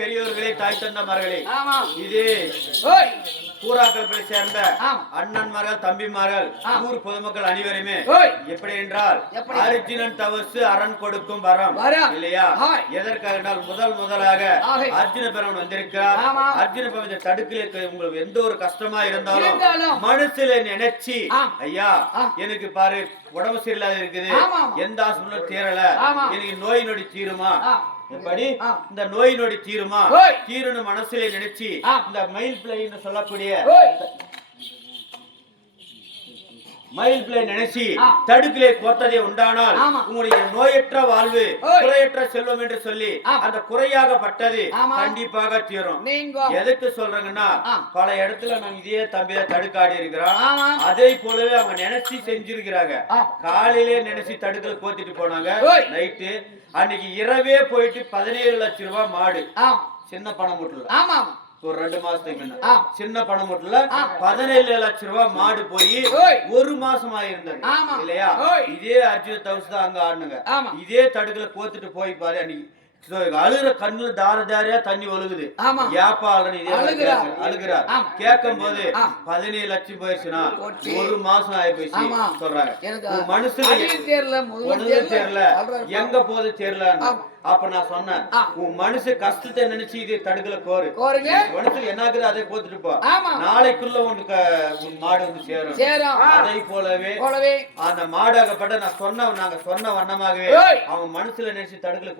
பெரியோர்களே, தாய் தந்தமார்களே, ஆமா இது ஓய் கூறாக்கல்பை சேர்ந்த ஆம் அண்ணன்மார்கள், தம்பிமார்கள், ஊர் பொதுமக்கள் அனைவருமே ஓய் எப்படி என்றால் எப்படி? அர்ஜுனன் தவசு அரண் கொடுக்கும் வரம் வரம். இல்லையா? ஹாய். எதற்காக என்றால் முதலாக ஆகை. அர்ஜுன பெருமன் வந்திருக்கிறார். ஆமா. அர்ஜுன பெருமன் இந்த தடுக்கில் இருக்க உங்களுக்கு எந்த ஒரு கஷ்டமா இருந்தாலும் இருந்தாலும் மனசுல நினைச்சு ஆம். ஐயா ஆ. எனக்கு பாரு உடம்பு சரியில்லாத இருக்குது, ஆமா. எந்த ஹாஸ்பிட்டலும் தீரல, ஆமா. எனக்கு நோய் நொடி தீருமா, ஆ. எப்படி ஆ. இந்த நோய் நொடி தீருமா, ஓய். தீருன்னு மனசுல நினைச்சு ஆ. இந்த மயில் பிள்ளைன்னு சொல்லக்கூடிய ஓய் மயில் பிள்ளை நினைச்சு ஆ. தடுக்கிலே கோத்ததே உண்டானால் ஆமா. உங்களுடைய நோயற்ற வாழ்வு, ஓய். குறையற்ற செல்வம் என்று சொல்லி ஆ. அந்த குறையாகப்பட்டது ஆமா. கண்டிப்பாக தீரும். நீங்க எதுக்கு சொல்றேங்கன்னா ஆ. பல இடத்துல நாங்க இதே தம்பியை தடுக்காடி இருக்கிறோம். ஆமா அதே போலவே அவங்க நினைச்சு செஞ்சிருக்கிறாங்க. ஆ. காலையிலே நினைச்சு தடுக்கல் கோத்திட்டு போனாங்க. ஓய். நைட்டு அன்னைக்கு இரவே போயிட்டு 17 லட்சம் ரூபாய் மாடு, ஆம் சின்ன பணம் மூட்டல, ஆமா ஒரு 2 மாசத்துக்கு முன்ன ஆ. சின்ன பணம் மூட்டல ஆ. 17 லட்சம் ரூபாய் மாடு போய் ஓய். ஒரு மாசமா இருந்தது ஆமா. இல்லையா? ஓய். இதே அர்ஜுன தவசு தான் அங்க ஆடுனுங்க. ஆமா. இதே தடுக்கல கோத்துட்டு போய் பாரு, அன்னைக்கு அழுகிற கண்ணுல தாரையா தண்ணி ஒழுகுது. ஆமா. ஏப்பா இதே அழுகுறார். அழுகிறார். ஆமா. கேட்கும் போது ஆ. 17 லட்சம் போயிடுச்சுன்னா போச்சு. ஒரு மாசம் ஆகி போயிடுச்சு ஆமா. சொல்றாங்க. எனக்கு உன் மனசுல அடியில் தேர்ல ஒண்ணுமே தெரியல, எங்க போது தெரியல. ஆமா. அப்ப நான் சொன்னேன், ஆ. உன் மனசு கஷ்டத்தை நினைச்சு இதே தடுக்கல கோரு, கோருங்க மனசுல என்ன இருக்குது அதை போத்துட்டு போ. ஆமா நாளைக்குள்ள உனக்கு உன் மாடு வந்து சேரும். சேரும். அதை போலவே போலவே அந்த மாடாகப்பட்ட நாங்க சொன்ன வண்ணமாகவே ஓய். அவன் மனசுல நினைச்சு தடுக்கல